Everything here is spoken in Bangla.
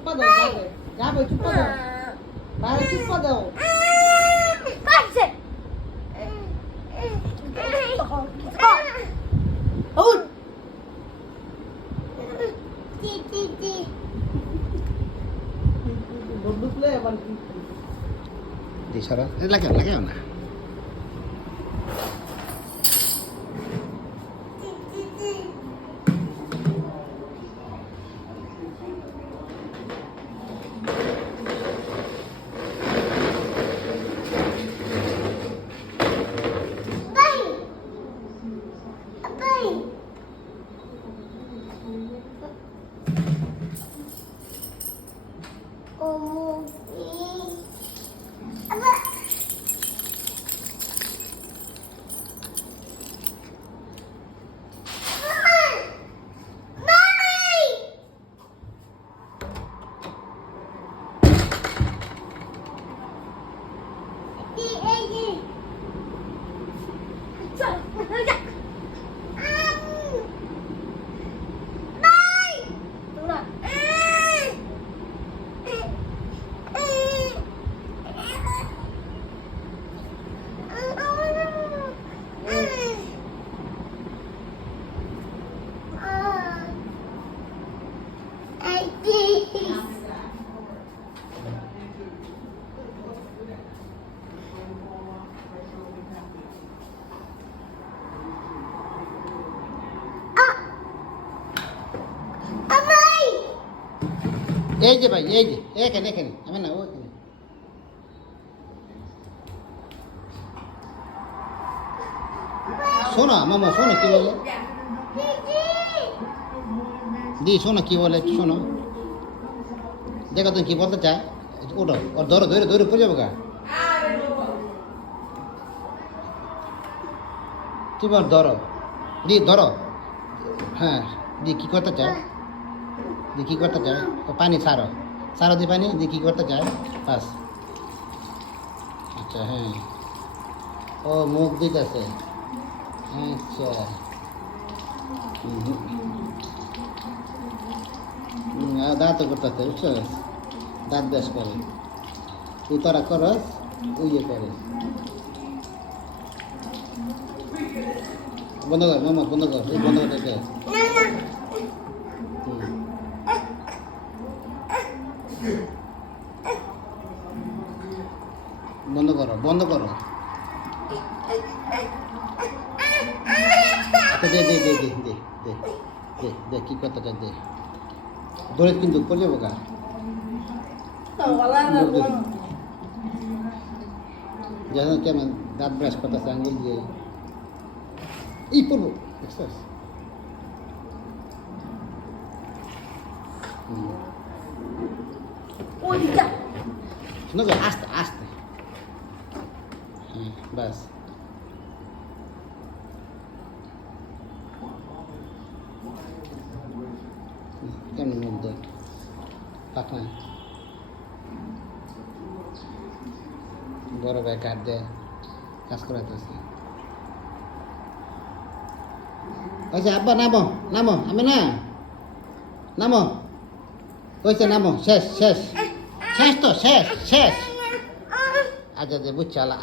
চুপা দাও যাবে চুপা দাও বাইরে চুপা দাও কাটছে উঠ টি ঢুকলে আবার কি di sana lagi mana এই যে ভাই এই যে এখানে এখানে আমি না ওখানে শোনো মামা শোনো কি বলে দি শোনো কি বলে একটু শোনো দেখো তুমি কি বলতে চায় ওটা ওর ধরো ধরে ধরে পড়ে যাবো গা কি বল ধরো দি ধরো হ্যাঁ দি কি করতে চায় দি কি করতে চায় ও পানি সারো সারো দি পানি দি কি করতে চায় বাস আচ্ছা হ্যাঁ ও মুখ দিতেছে আচ্ছা দাঁতও করতেছে বুঝছো দাঁত ব্যাস করে তুই তোরা করস ওই ইয়ে করে বন্ধ কর মামা বন্ধ কর বন্ধ করে বন্ধ করো বন্ধ করো দে দে দে দে দে দে দে দে কি করতে চাই দে দৌড়ে কিন্তু পড়ে যাবো গা যেন কেমন দাঁত ব্রাশ করতেছে আঙ্গুল দিয়ে এই পড়বো দেখছিস শোনো গো আস্তে আস্তে হ্যাঁ বাস কেমন মধ্যে পাখনা বড় ভাই কাঠ দেয় কাজ করাইতেছে আচ্ছা আব্বা নামো নামো আমি না নামো কইছে নামো শেষ শেষ শেষ তো শেষ শেষ আচ্ছা বুঝছি আমার